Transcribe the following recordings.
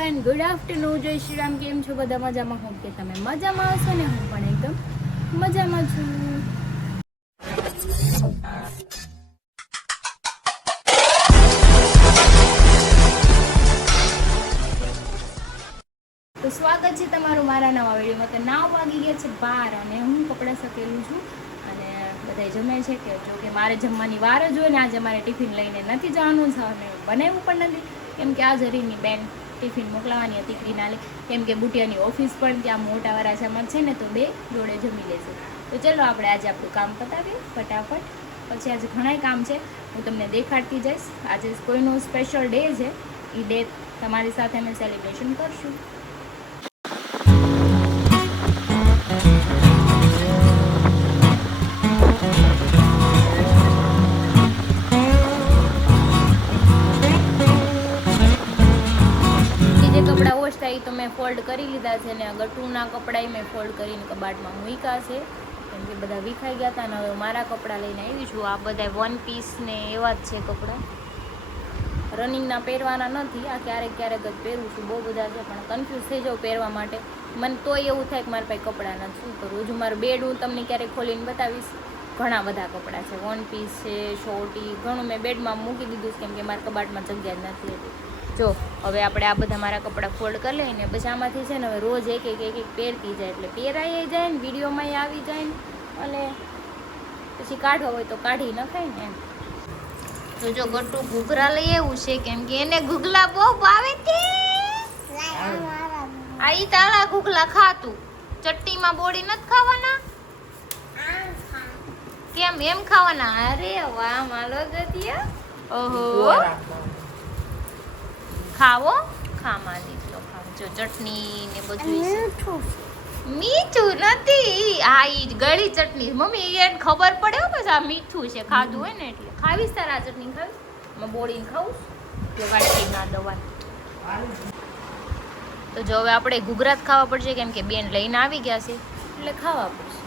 Everyone, good afternoon, જય શ્રી રામ. કેમ છો બધા? મજામાં? હોપ કે તમે મજામાં હશો ને હું પણ એકદમ મજામાં છું. તો સ્વાગત છે તમારું મારા નવા વિડીયોમાં. તો 9 વાગી ગયા છે 12 અને હું કપડાં સકેલું છું અને બધા જમે છે કે જો કે મારે જમવાની વાર જ હોય ને. આજે મારે ટિફિન લઈને નથી જવાનું છે અને બનાવ્યું પણ નથી કેમ કે આજે રીની બેન ટિફિન મોકલાવાની હતી ક્રિનાલે, કેમ કે બુટિયાની ઓફિસ પણ ત્યાં મોટા વરાછામાં છે ને, તો બે જોડે જમી લેશે. તો ચલો આપણે આજે આપણું કામ પતાવીએ ફટાફટ. પછી આજે ઘણાય કામ છે, હું તમને દેખાડતી જઈશ. આજે કોઈનો સ્પેશિયલ ડે છે, એ ડે તમારી સાથે અમે સેલિબ્રેશન કરશું. કપડાં વોશ થાય તો મેં ફોલ્ડ કરી લીધા છે ને ગટુના કપડાં મેં ફોલ્ડ કરીને કબાટમાં મૂક્યા છે કેમ કે બધા વિખાઈ ગયા હતા. અને હવે મારા કપડાં લઈને આવી છું. આ બધા વન પીસ ને એવા જ છે કપડાં, રનિંગના પહેરવાના નથી. આ ક્યારેક ક્યારેક જ પહેરું છું. બહુ બધા છે પણ કન્ફ્યુઝ થઈ જાઉં પહેરવા માટે. મને તોય એવું થાય કે મારા પાસે કપડાં નથી, શું કરું. હજુ મારું બેડ હું તમને ક્યારેક ખોલીને બતાવીશ. ઘણા બધા કપડાં છે, વન પીસ છે, શોર્ટી, ઘણું મેં બેડમાં મૂકી દીધું છે કેમ કે મારા કબાટમાં જગ્યા જ નથી હતી. જો હવે આપણે આ બધા મારા કપડાં ફોલ્ડ કરી લઈને પછી આમાંથી છે ને હવે રોજ એક એક પહેરતી જાય એટલે પહેરાઈ જાય ને, વિડીયોમાં આવી જાય ને, અને પછી કાઢવા હોય તો કાઢી નખાય ને એમ. તો જો ગટ્ટુ ઘૂઘરા લઈ એવું છે કેમ કે એને ઘૂઘલા બહુ ભાવે છે. આ ઈ તારા ઘૂઘલા ખાતું, ચટ્ટીમાં બોડી નથી ખાવાના, કેમ એમ ખાવાના? અરે વાહ માલો ગતિયા, ઓહો ખાવો ખામાં દીકરો ખાવ. જો ચટણી ને બધું મીઠું નથી, આ ઈ ગળી ચટણી મમ્મી એને ખબર પડે પછી આ મીઠું છે, ખાધું હોય ને એટલે. ખાવીશ તારા આ ચટણી ખાવીશ? મેં બોળીને ખાવું કે વાટકી ના દવા. તો જો હવે આપણે ઘૂઘરા જ ખાવા પડશે કેમ કે બેન લઈને આવી ગયા છે એટલે ખાવા પડશે,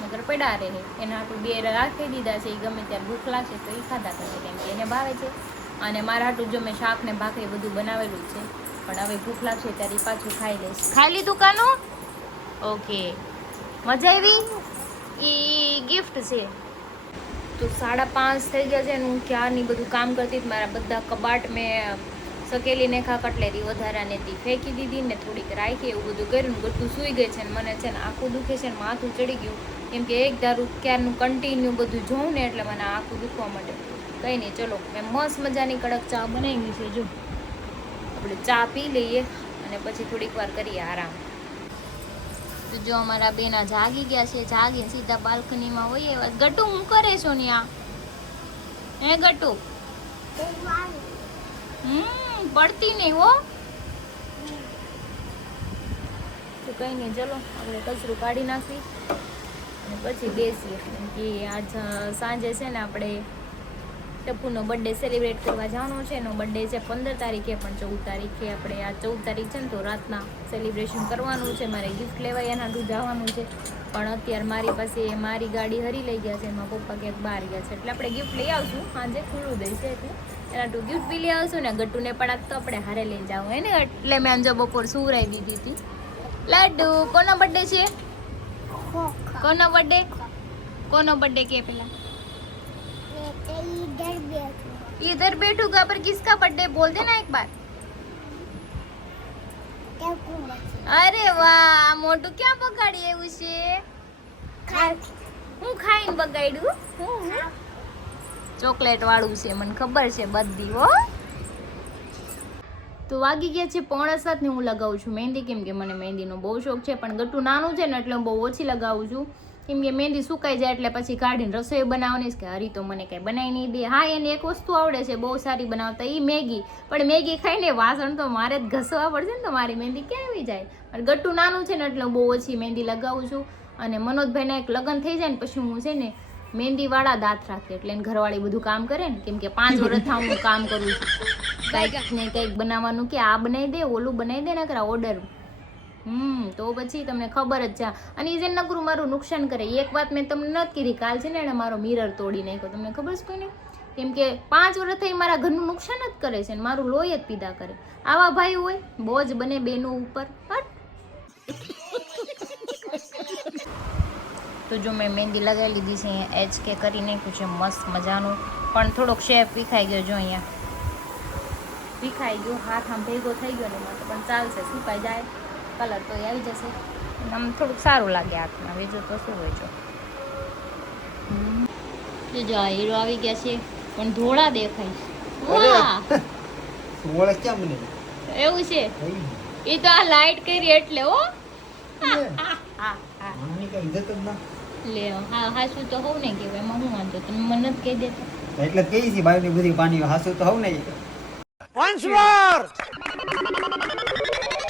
મગર પડ્યા રહે. એના હાટું બે રાખી દીધા છે, એ ગમે ત્યારે ભૂખ લાગશે તો એ ખાધા કરશે કેમ કે એને ભાવે છે. અને મારા હાટું જો મેં શાક ને ભાખરી બધું બનાવેલું છે, પણ હવે ભૂખ લાગશે ત્યારે પાછું ખાઈ લઈશ. ખાઈ લીધું કાનું? ઓકે, મજા આવી? એ ગિફ્ટ છે. તો 5:30 થઈ ગયા છે ને હું ક્યારની બધું કામ કરતી. મારા બધા કબાટ મેં સકેલી નેખા, કટલેરી વધારાને તી ફેંકી દીધી ને થોડીક રાખી, એવું બધું કર્યું. બધું સૂઈ ગઈ છે ને મને છે ને આખું દુખે છે ને માથું ચડી ગયું કેમ કે એક ધારું ક્યારનું કન્ટિન્યુ બધું જોઉં ને એટલે મને આખું દુખવા માંડે. કંઈ નહીં, ચલો મેં મસ્ત મજાની કડક ચા બનાવી છે. જો આપણે ચા પી લઈએ અને પછી થોડીક વાર કરીએ આરામ. તો જો અમારા બેના જાગી ગયા છે, જાગીને સીધા બાલ્કનીમાં હોઈએ. ગટુ હું કરે છો ને આ? હે ગટુ? પડતી નહીં હો. તો કંઈ નહીં, ચલો આપણે કચરું કાઢી નાખી અને પછી બેસીએ કેમ કે આજ સાંજે છે ને આપણે ટપ્પુનો બર્થડે સેલિબ્રેટ કરવા જવાનો છે. એનો બર્થડે છે 15 તારીખે, પણ 14 તારીખે આપણે આ 14 તારીખ છે ને તો રાતના સેલિબ્રેશન કરવાનું છે. મારે ગિફ્ટ લેવા એના હાટું જવાનું છે, પણ અત્યારે મારી પાસે મારી ગાડી હરી લઈ ગયા છે, એમાં પપ્પા ક્યાંક બહાર ગયા છે એટલે આપણે ગિફ્ટ લઈ આવશું. સાંજે ખુલ્લું દઈશે એટલે એના હાટું ગિફ્ટ બી લઈ આવશું ને ગટ્ટુને પણ આજ તો આપણે હારે લઈને જવું હે ને, એટલે મેં અંજો બપોર સુવરાઈ દીધી હતી. લાડુ કોનો બર્થડે છે? કોનો બર્થડે? કોનો બર્થડે કે પેલા? इधर बैठूंगा पर किसका बर्थडे बोल देना एक बार. अरे वाह, મોટું ક્યાં બગાડી એવું છે? હું ખાઈને બગાડ્યું? ચોકલેટ વાળું છે, મને ખબર છે બધી હો. તો વાગી ગયા છે 6:45 ને હું લગાવું છું મહેંદી કેમ કે મને મહેંદીનો બહુ શોખ છે. પણ ગટ્ટુ નાનું છે ને એટલે હું બહુ ઓછી લગાવું છું કેમ કે મહેંદી સુકાઈ જાય એટલે પછી કાઢીને રસોઈ બનાવવાની કે હરી તો મને કંઈ બનાવી નહીં દે. હા, એને એક વસ્તુ આવડે છે બહુ સારી બનાવતા, એ મેગી. પણ મેગી ખાઈને વાસણ તો મારે જ ઘસવા પડશે ને, તો મારી મહેંદી ક્યાં આવી જાય. અને ગટ્ટુ નાનું છે ને એટલે હું બહુ ઓછી મહેંદી લગાવું છું. અને મનોજભાઈના એક લગ્ન થઈ જાય ને પછી હું છે ને મહેંદીવાળા દાંત રાખે એટલે એને ઘરવાળી બધું કામ કરે ને કેમ કે 5 વર્ષથી હું કામ કરું છું. કંઈક ને કંઈક બનાવવાનું કે આ બનાવી દે, ઓલું બનાવી દે ને કરા ઓર્ડર. તો પછી તમને ખબર જ છે. અને એ જે નકરું મારું નુકસાન કરે. એક વાત મેં તમને નથી કીધી, કાલ છે ને એને મારો મિરર તોડી નાખ્યો, તમને ખબર છે કોઈને? કેમ કે 5 વર્ષ થઈ મારા ઘરનું નુકસાન જ કરે છે ને મારું લોહી જ પીધા કરે. આવા ભાઈ હોય બોજ બને બેનો ઉપર. તો જો મેં મહેંદી લગાવી લીધી છે, અહીંયા એચ કે કરી નાખ્યું છે મસ્ત મજાનું, પણ થોડોક શેપ વિખાઈ ગયો. જો અહીંયા વિખાઈ ગયો, હાથ આમ ભેગો થઈ ગયો ને તો પણ ચાલશે, સુકાઈ જાય કલર તો આવી જશે, આમ થોડુંક સારું લાગે હાથમાં. બીજું તો શું હોય. જો આ હીરો આવી ગયા છે પણ ધોળા દેખાય. એવું છે એ તો આ લાઈટ કરી એટલે હો. લે હા હાસુ તો હોવ ને કેવાય, એમાં હું વાંધો, તમે મને જ કહી દેતા એટલે જ કહી છે ભાઈ ની બધી પાણી હાસુ તો હોવ ને. Once more!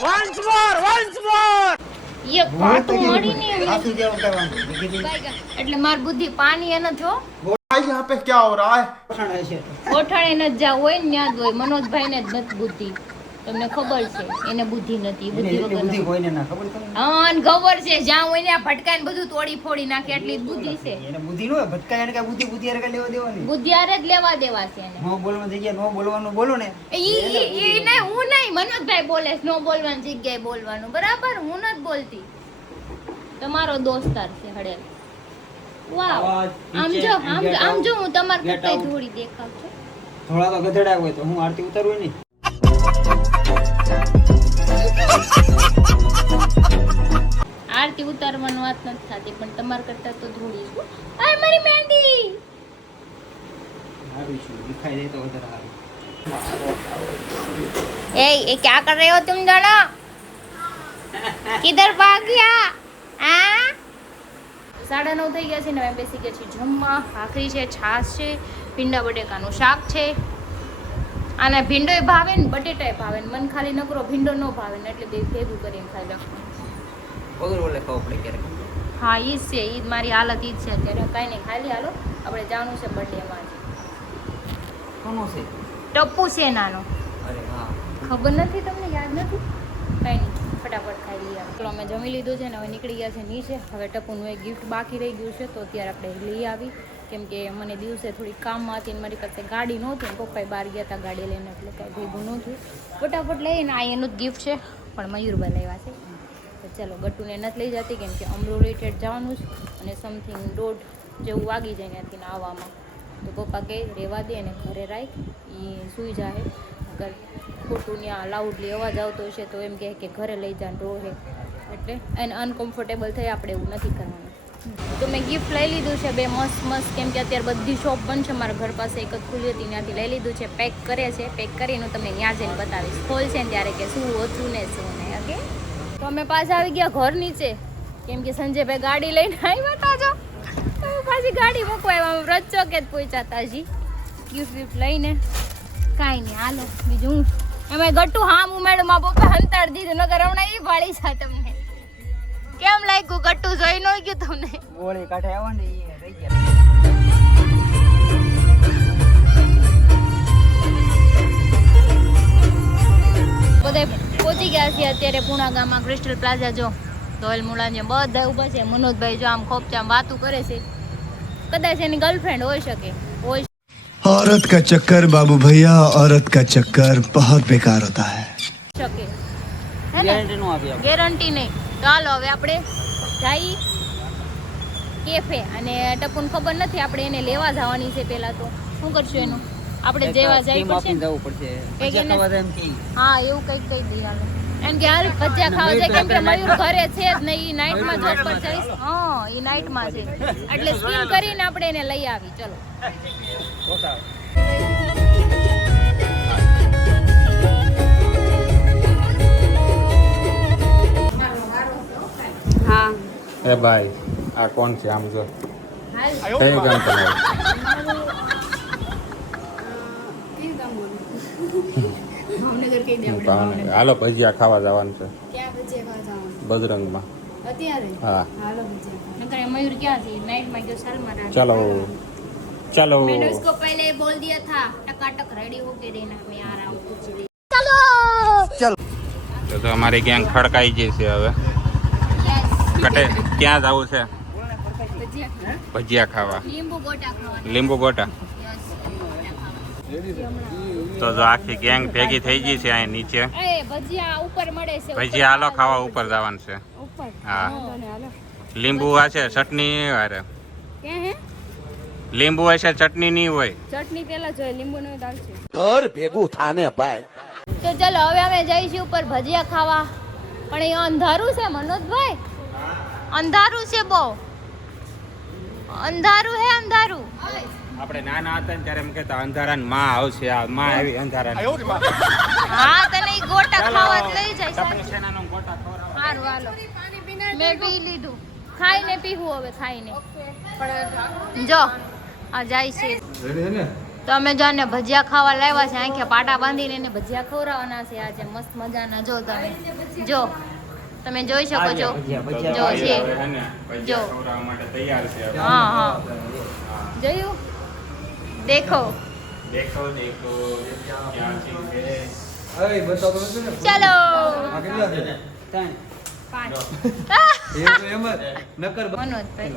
Once more! Once more! ये પાટું મળી ને હાસુ જેવું કરવાનું એટલે માર બુદ્ધિ પાણી એ નથી હો. यहाँ पे क्या हो रहा है? ઓઠાણે છે ઓઠાણે ન જા હોય ને ન્યા જ હોય. મનોજભાઈ ને જ નથી બુદ્ધિ, તમને ખબર છે એને બુદ્ધિ નથી. બુદ્ધિ એટલી બુદ્ધિ વગર કોઈને ના ખબર તમને. હા ને ખબર છે, જ્યાં હોય ને આ ભટકાઈને બધું તોડી ફોડી નાખે એટલી જ બુદ્ધિ છે. એને બુદ્ધિ નો હોય, ભટકાય એને કઈ બુદ્ધિ હારે કઈ લેવા દેવાની. બુદ્ધિ હારે જ લેવા દેવા છે એને. નો બોલવાની જગ્યાએ નો બોલવાનું બોલો ને. ઈ નહીં, હું નહીં, મનોજભાઈ બોલે છે નો બોલવાની જગ્યાએ બોલવાનું. બરાબર, હું નથી બોલતી, તમારો દોસ્તાર છે હડેલ. વાવ, આમ જો આમ જો હું તમાર કરતા થોડી દેખાવ છું. થોડા તો ગધેડા હોય તો હું આરતી ઉતારવું નહીં. આરતી ઉતારવાની વાત નથી થતી, પણ તમાર કરતા તો થોડી છું. આ મારી મહેંદી સારું છે, દેખાઈ દે તો વધારે સારું. ये क्या कर रहे हो तुम दोनों? किधर भाग गया? हाँ 9:30 થઈ ગયા છે ને, અમે બેસી ગયા છીએ જમવા. ભાખરી છે, છાશ છે, ભીંડા બટેકાનું શાક છે. આને ભીંડોય ભાવે ને બટેટાય ભાવે ને મને ખાલી નકરો ભીંડો ન ભાવે ને એટલે બે ભેગું કરીને ખાઈ લઉં. વગર ઓલે ખાવું પડે ક્યારેક. હા ઈ જ છે, ઈ મારી હાલત ઈ જ છે અત્યારે. કાંઈ નહીં, ખાલી હાલો આપણે જવાનું છે બર્થડેમાં. કોનો છે? ટપ્પુ છે નાનો, અરે હા, ખબર નથી તમને, યાદ નથી? કાંઈ નહીં, ફટાફટ ખાઈ લઈએ. ચલો અમે જમી લીધું છે ને હવે નીકળી ગયા છે નીચે. હવે ટપ્પુનું એક ગિફ્ટ બાકી રહી ગયું છે તો અત્યારે આપણે લઈ આવી, કેમ કે મને દિવસે થોડી કામમાં હતી ને મારી પાસે ગાડી નહોતી ને પપ્પાએ બહાર ગયા હતા ગાડી લઈને, એટલે કાંઈ ભેગું નહોતું. ફટાફટ લઈને આ એનું જ ગિફ્ટ છે, પણ મયુરભાઈ લાવ્યા છે. તો ચલો ગટ્ટુને નથી લઈ જતી કેમ કે અમરોલેટેડ જવાનું છે અને સમથિંગ 1:30 જેવું વાગી જાય ત્યાંથી આવવામાં. તો પપ્પા કહે રહેવા દે અને ઘરે રાખ, એ સૂઈ જાય. અગર ખોટું ત્યાં લાઉડલી અવાજ આવતો હશે તો એમ કહે કે ઘરે લઈ જાય રોહે, એટલે એને અનકમ્ફર્ટેબલ થઈ. આપણે એવું નથી કરવાનું. તો મેં ગિફ્ટ લઈ લીધું છે બે મસ્ત મસ્ત, કેમ કે અત્યારે બધી શોપ બંધ છે. મારા ઘર પાસે એક જ ખુલ્લી હતી, ત્યાંથી લઈ લીધું છે. પેક કરે છે, પેક કરીને તમને ત્યાં જઈને બતાવીશ. ખોલશે ને ત્યારે કે શું ઓછું ને શું નહીં. ઓકે, તો અમે પાછા આવી ગયા ઘર નીચે, કેમ કે સંજયભાઈ ગાડી લઈને આવ્યા હતા. જો પાછી ગાડી મૂકવા આવ્યા, વ્રત ચોકે જ પહોંચ્યા હતા. હજી ગિફ્ટ વિફ્ટ લઈને કાંઈ નહીં, હાલો બીજું હું. એમાં ગટ્ટુ હા હું મેડમ માં પપ્પા હંતાડ દીધું, નકર હમણાં એ ભાળી છે. તમને કેમ લાગ્યું ગટ્ટુ? જોઈ ન ગયું તમને? ગોળી કાઢે આવો ને એ રહી ગયા. બધા પહોંચી ગયા છે અત્યારે પૂણા ગામમાં ક્રિસ્ટલ પ્લાઝા. જો ધોલ મુલાજી બધા ઊભા છે. મનોજભાઈ જો આમ ખોપચામ વાતું કરે છે, કદાચ એની ગર્લફ્રેન્ડ હોઈ શકે. औरत का चक्कर बाबू भैया, औरत का चक्कर बहुत बेकार होता है. શકે હે ને, ગેરંટી નો આપી આપણે. ગેરંટી નહીં. તો હાલો હવે આપણે જઈ કેફે. અને ટપુને ખબર નથી, આપણે એને લેવા જવાની છે. પહેલા તો શું કરશું એનું? આપણે જેવા જાય પડશે ને. જવું પડશે. કંઈક એને- ખાવા એમ કે હા એવું કંઈક કહી દઈએ હાલો. એમ કે હાલ ભજીયા ખાવા જાય, કેમ કે મયુર ઘરે છે જ નહીં, ઈ નાઇટમાં જોબ પર જઈશ. હા ઈ નાઇટમાં છે, એટલે સ્કીન કરીને આપણે એને લઈ આવી. ચલો હા એ ભાઈ આ કોણ છે? આમ જો હાલ કઈ ગામ તમારું? ભાવનગર કઈ દે આપણે. ભાવનગર. હાલો ભજીયા ખાવા જવાનું છે ક્યાં ભજીયા ખાવા જવાનું બજરંગમાં. અત્યારે? હા હાલો ભજીયા. નકર મયુર ક્યાં છે? નાઇટમાં ગયો સલમાન. ચલો ચલો. मैंने उसको पहले बोल दिया था टकाटक रेडी होके रहना, मैं आ रहा हूँ कुछ देर. તો અમારી ગેંગ ખડકાઈ ગઈ છે હવે. કટે ક્યાં જવું છે? ભજીયા ભજીયા ખાવા. લીંબુ ગોટા ખાવાના. લીંબુ ગોટા. Yes. તો જો આખી ગેંગ ભેગી થઈ ગઈ છે અહીં નીચે. એ ભજીયા ઉપર મળે છે. ભજીયા હાલો ખાવા ઉપર જવાનું છે. ઉપર. હા. હાલો. લીંબુ હશે ચટણી હારે. ક્યાં હે? લીંબુ હશે ચટણી નહીં હોય. ચટણી પેલા જોઈએ, લીંબુ નો દાળ છે. ઘર ભેગું થાને ભાઈ. તો ચલો હવે અમે જઈશું ઉપર ભજીયા ખાવા. પણ અહીંયા અંધારું છે મનોજભાઈ, અંધારું છે બહુ, અંધારું હે અંધારું. આપણે નાના હતા ને ત્યારે એમ કહેતા અંધારાન માં આવશે, આ માં આવી અંધારાન. હા તને ઈ ગોટા ખાવા જ લઈ જાય તપેલી સેનાનો ગોટા ખવડાવો. સારું હાલો. મેં પી લીધું, ખાઈને પીવું હવે ખાઈને. જો આ જાય છે તો અમે જો ને ભજીયા ખાવા લાવ્યા છે. આંખે પાટા બાંધીને એને ભજીયા ખવડાવવાના છે આજે મસ્ત મજાના. જો તમે જો, તમે જોઈ શકો છો. જો છે જો. ખવડાવવા માટે તૈયાર છે. હા હા જોયું, દેખો દેખો દેખો ક્યાં છે. ચલો મનોજભાઈ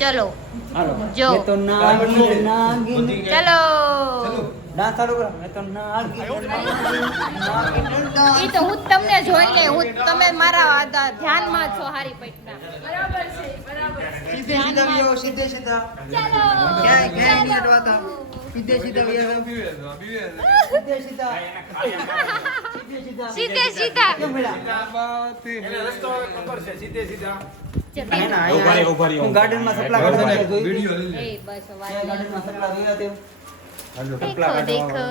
ચલો જો ચલો. ઈ તો હું તમને જોઈને હું તમે મારા ધ્યાનમાં છો હારી પૈટના. બરાબર છે બરાબર છે. સીધે સીધા ચલો સીધે સીધા હું ગાર્ડનમાં સપલા કરવા જોઈ એ બસ વાત દેખો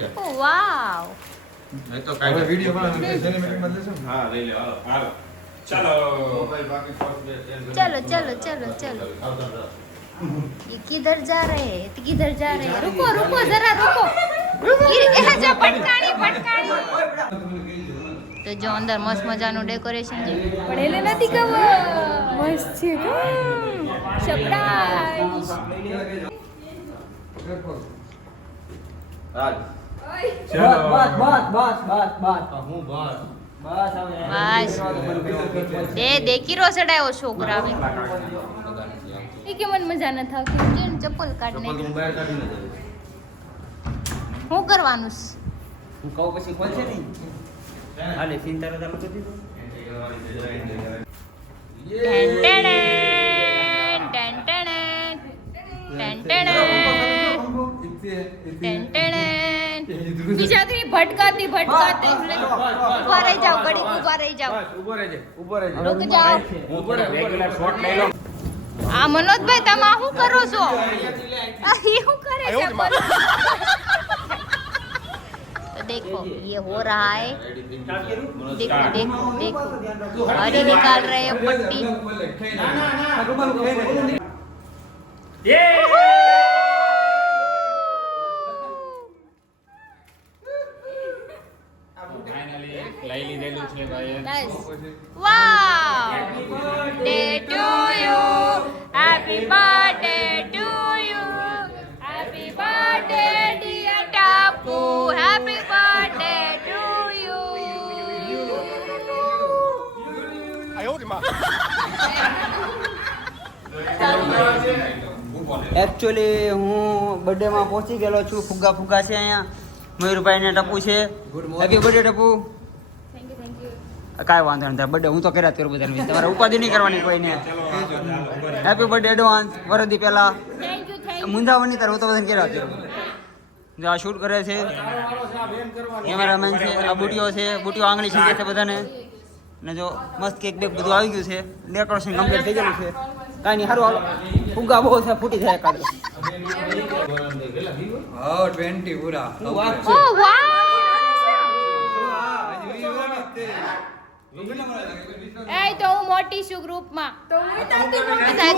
દેખો વાવ. ચાલો चलो चलो चलो चलो. ये किधर जा रहे हैं, किधर जा रहे हैं? रुको रुको जरा रुको. ये जा पटकानी पटकानी. તો જો અંદર મસ્ત મજાનું ડેકોરેશન છે. પણ એને નથી ખબર મસ્ત છે. સરપ્રાઈઝ. બસ દે દેકીરો ચડાયો છોકરા. એ કે મને મજા ન થાવતી. જેન ચપ્પલ કાઢને શું કરવાનું છે? હું કહું પછી ખોલશે નહીં. હાલે ચિંતા ચાલુ કરી દીધું. Ten ten ten ten ten ten. બીજાથી ભટકાતી ભટકાતી ઉભા રહી જાઓ, ઘડીક ઉભા રહી જાઓ. રૂક જાઓ. આ મનોજભાઈ તમે આ શું કરો છો? આ એ શું કરે છે? तो देखो ये हो रहा है. देखो देखो देखो हरी निकाल रहे हैं पट्टी. લઈ લીધેલું છે ભાઈ. Nice. Wow. Day to you. Happy birthday to you. Happy birthday dear Tapu. Happy birthday to you. Actually હું બર્થડેમાં પહોંચી ગયેલો છું. ફુગ્ગા ફુગ્ગા છે અહીંયા. મયુરભાઈ ને ટપુ છે. Happy birthday Tapu. Thank you, thank you. કાંઈ વાંધો નથી. બર્થડે હું તો કર્યા જ કરું બધાને. તમારે ઉપાધિ નહીં કરવાની કોઈને. હેપી બર્થડે એડવાન્સ વરદી પહેલા. Thank you, thank you. મુંજાવવાની તારે હું તો બધાને કર્યા જ કરું. જો આ શૂટ કરે છે કેમેરામેન છે. આ બુટીઓ છે. બુટીઓ આંગળી શીખે છે બધાને. ને જો મસ્ત કેક બેક બધું આવી ગયું છે. ડેકોરેશન કમ્પ્લીટ થઈ ગયેલું છે. કાંઈ નહીં સારું હાલો. ફુગ્ગા બહુ છે ફૂટી જાય કાઢો. Oh, wow. એ તો હું મોટી છું ગ્રુપમાં. તો હું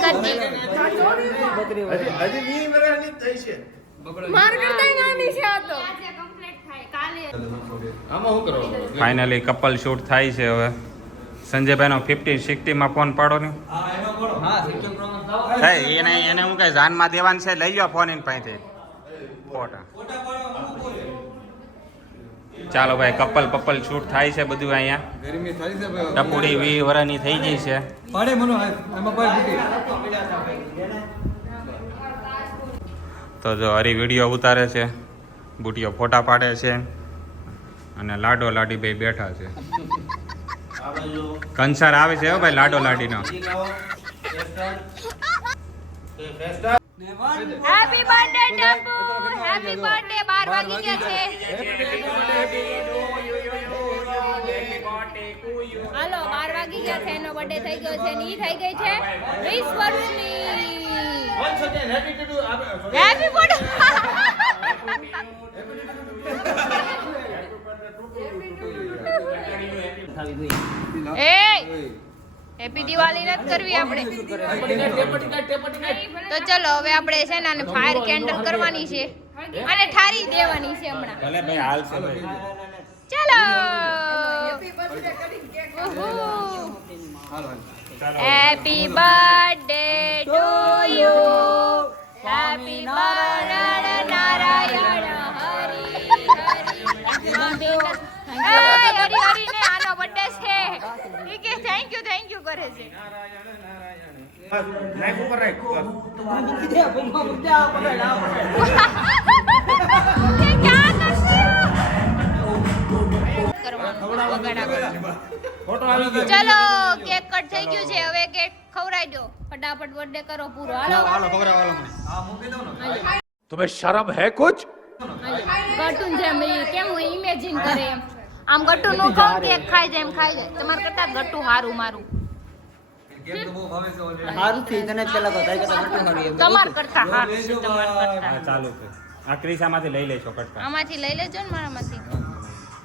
કરતી. માર કરતા નાની છે આ તો. આજે કમ્પ્લીટ થાય કાલે. ફાઇનલી કપલ શૂટ થાય છે હવે. સંજયભાઈનો 50-60 માં ફોન પાડો ને. એને હું કઈ જાનમાં દેવાનું છે. લઈ જાઓ ફોન એની પાસેથી ફોટા. ચાલો ભાઈ કપલ પપલ શૂટ થાય છે બધું અહીંયા. ટપુડી 20 વર્ષની થઈ ગઈ છે. તો જો હરી વિડીયો ઉતારે છે, બુટીઓ ફોટા પાડે છે અને લાડો લાડી ભાઈ બેઠા છે. કંસાર આવે છે હો ભાઈ લાડો લાડીનો. Happy birthday Tapu, happy birthday. 12 વાગી ગયા છે. હાલો 12 વાગી ગયા છે, એનો બર્થડે થઈ ગયો છે ને ઈ થઈ ગઈ છે 20 વર્ષની. Happy birthday. એ હેપી દિવાળી નથી કરવી આપણે. તો ચલો હવે આપણે છે ને આને ફાયર કેન્ડલ કરવાની છે અને ઠારી દેવાની છે હમણાં. ભલે ભાઈ હાલશે ભાઈ. ચલો happy birthday to you, happy birthday Narayan Hari Hari ને આનો બર્થડે છે. ઈ કે થેન્ક યુ કરે છે. ચલો કેક કટ થઈ ગયું છે, હવે કેક ખવડાવી દો. ફટાફટ બર્થડે કરો પૂરો. હાલો तुम्हें शर्म है कुछ? કાર્ટૂન જેમ કેમ હું ઇમેજિન કરે એમ. આમ ગટ્ટુ નું ખાવ કેક ખાઈ જાય એમ ખાઈ જાય. તમારે કરતા ગટ્ટુ હારું મારું. સારું છે તને પેલા બતાય કે તમે કેમ મારી તમાર કરતા હારું છે તમાર કરતા. હા ચાલુ છે. આ ક્રિસામાંથી લઈ લેશો કટકા. આમાંથી લઈ લેજો ને મારામાંથી.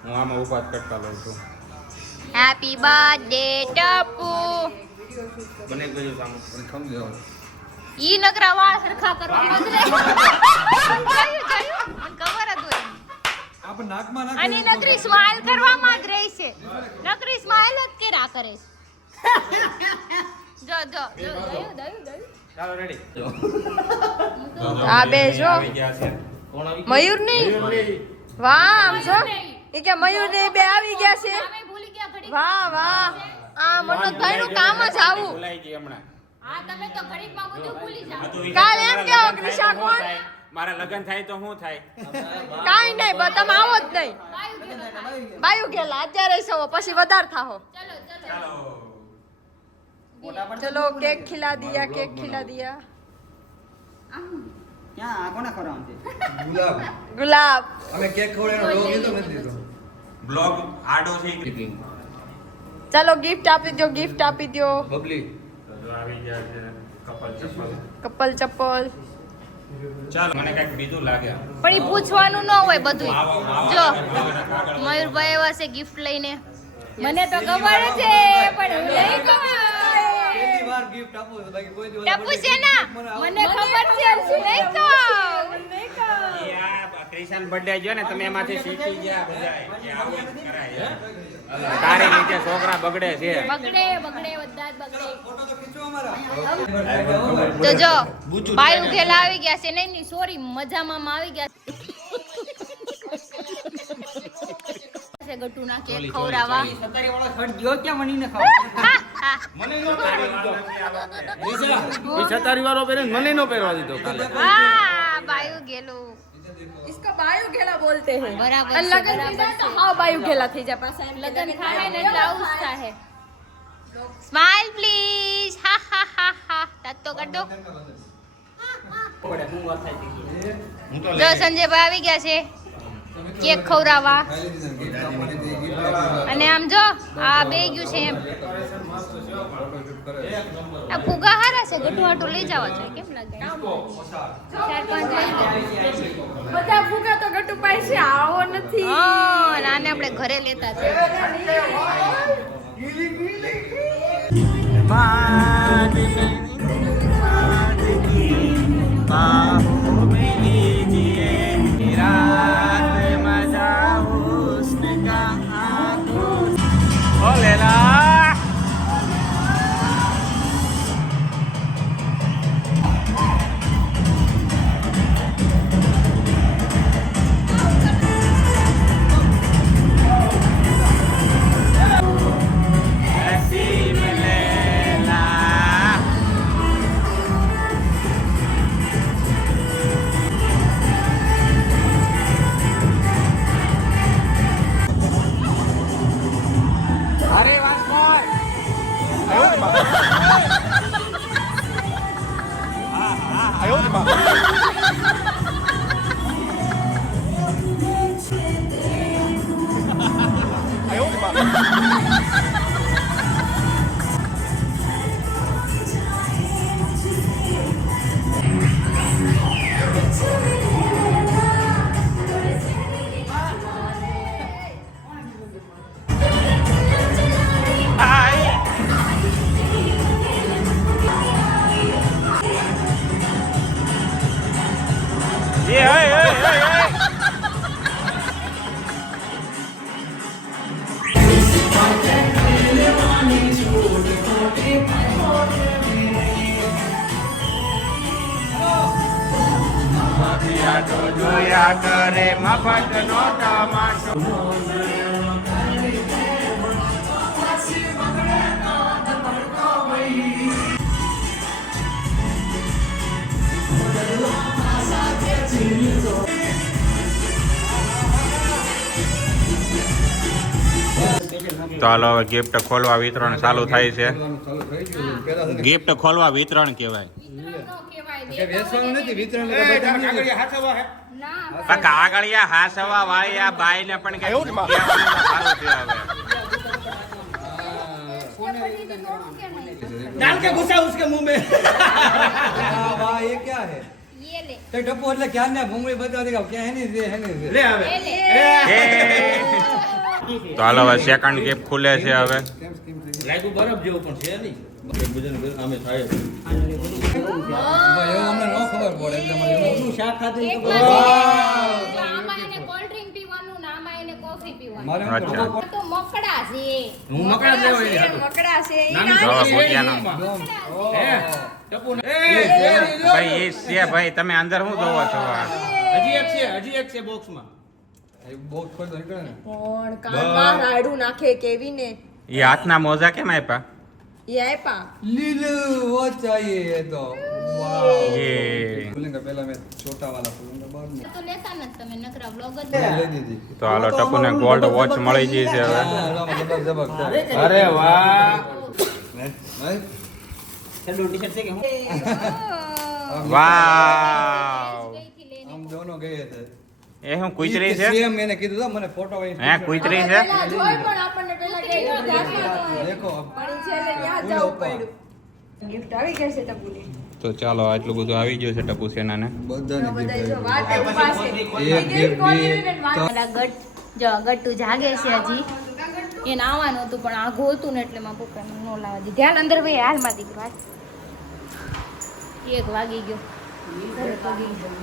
હું આમાં ઉપાસ કટકા લઉં છું. Happy birthday Tapu. બને ગયું સામે ખમ ઈ નકરા વાળ સરખા કરવા મજરે. જોયું મને ખબર હતું. આની નકરી સ્માઈલ કરવામાં જ રહી છે. નકરી સ્માઈલ જ કર્યા કરે છે. જો ચાલો રેડી. આ બે જો આવી ગયા છે. મયુર ની વાહ આમ છો એ કે મયુર ને બે આવી ગયા છે. અમે ભૂલી ગયા ઘડી. વાહ વાહ આ મનોજભાઈ નું કામ જ આવું. ભૂલાઈ ગઈ હમણાં. હા તમે તો ઘડીમાં બધું ભૂલી જાઓ. કાલ એમ કે અગ્નિશા કોણ મારા લગન થાય તો શું થાય? કાઈ નહીં બસ તમે આવો જ નહીં. બાયુ ગેલા અત્યારે સવો પછી વધાર થાહો. ચલો કેક ખિલા દિયા. ક્યાં આ કોને ખવડાવવાનું છે? ગુલાબ બ્લોગ આડો છે. ચલો ગિફ્ટ આપી દો. તો જો આવી ગયા છે કપલ ચપ્પલ ચાલો મને કઈક બીજું લાગે. પણ ઈ પૂછવાનું ન હોય બધું. જો મયુરભાઈ એવા છે ગિફ્ટ લઈને. મને તો ખબર છે પણ હું લઈ ગયો. ટપુ છે ના મને ખબર છે હું લઈ ગયો. ક્રિશન બર્થડે જો ને તમે એમાંથી શીખી ગયા બધાય કે આવું જ કરાય. તારી રીતે છોકરા બગડે છે. બગડે બધા જ બગડે. તો જો બાયુ ઘેલા આવી ગયા છે. નહીં સોરી મજામાં આવી ગયા છે. ગટુ ના કેક ખવડાવવા. સતારી વાળો શર્ટ ગયો ક્યાં મનીને ખાવ? छतारी वालों पे मने नो पैरवा दी तो काले હા બાયુ ગેલું. इसका बायू घेला बोलते हैं. બરાબર અને લગન થઈ જાય તો હા બાયુ ઘેલા થઈ જાય પાછા. લગન થાય ને એટલે આવું જ થાય. Smile please. હા હા હા હા તાતો કર દો. જો સંજયભાઈ આવી ગયા છે કેક ખવડાવવા. અને આમ જો આ બે ગયું છે એમ. આ ફુગા હારા છે. ગટુ હાટુ લઈ જવા જોઈએ. કેમ લાગે? 4-5 લઈ જાઓ. બધા ફૂગા તો ગટુ પાસે આવો નથી. હા અને આને આપણે ઘરે લેતા છે. જોયા કરે મફત નો તમાશો. તો હાલો હવે ગિફ્ટ ખોલવા વિતરણ ચાલુ થાય છે. ગિફ્ટ ખોલવા વિતરણ કહેવાય. કાગળિયા હાસવા વાળી આ બાઈ ને પણ કઈ સારું છે હવે. डाल के घुसा उसके मुंह में वाह ये क्या है ये ले तो टप्पू એટલે ક્યાં ને ભૂંગળી બતા દેખાવ ક્યાં હે ની હે ને ले आवे તો હાલો હવે સેકન્ડ ગિફ્ટ ખુલે છે હવે. લાગ્યું બરફ જેવું પણ છે નહીં એકબીજાને આમે થાય ભાઈ એવું અમને ન ખબર પડે એટલે મને શું શાક ખાધું એક તો આમાં એને કોલ્ડ ડ્રિંક પીવાનું ને આમાં એને કોફી પીવાનું મારે શું અચ્છા. કરવું? તો મકડા છે હું મકડા લેવા આવી હતો મકડા છે ઈ નાની જો દવા ભૂતિયાનો. હે ટપુ ને ભાઈ એ છે ભાઈ તમે અંદર શું જોવો છો આ? હજી એક છે બોક્સમાં એ બહુ ખોલ નીકળે ને પણ કાનમાં રાડું નાખે કેવી ને એ હાથના મોજા કેમ આપ્યા? એ આપ્યા લીલું वो चाहिए ये तो वाह ये फूलेंगे पहला मैं छोटा वाला फूलूंगा बाद में તો લેતા નથી તમે નકરા બ્લોગ જ ले दीदी તો હાલો ટપુને ગોલ્ડ વોચ મળી ગઈ છે હવે. जबक जबक અરે વાહ વાવ ગઈથી લઈને हम दोनों गए थे એ શું કૂતરી છે? सेम मैंने कीधु था मैंने फोटो હે કૂતરી છે? પેલા જોઈ પણ આપણને પેલા કઈ ધ્યાનમાં देखो अब પણ છેલ્લે ત્યાં જવું પડ્યું ગિફ્ટ આવી ગઈ છે ટપુને તો ચાલો આટલું બધું આવી ગયું છે ટપુ સેનાને. બધાને બધા જો gift વાત ઉભા છે એક gift gift ખોલી બી ને વાત મારા ગટ્ટુ જાગે છે હજી એને આવવાનું હતું પણ આઘું હતું ને એટલે મારા પપ્પા નો લાવવા દીધી. હાલ અંદર ભાઈ હાલમાં દીકરો હાલ. 1 વાગી ગયો ઘરે પગી ગયો.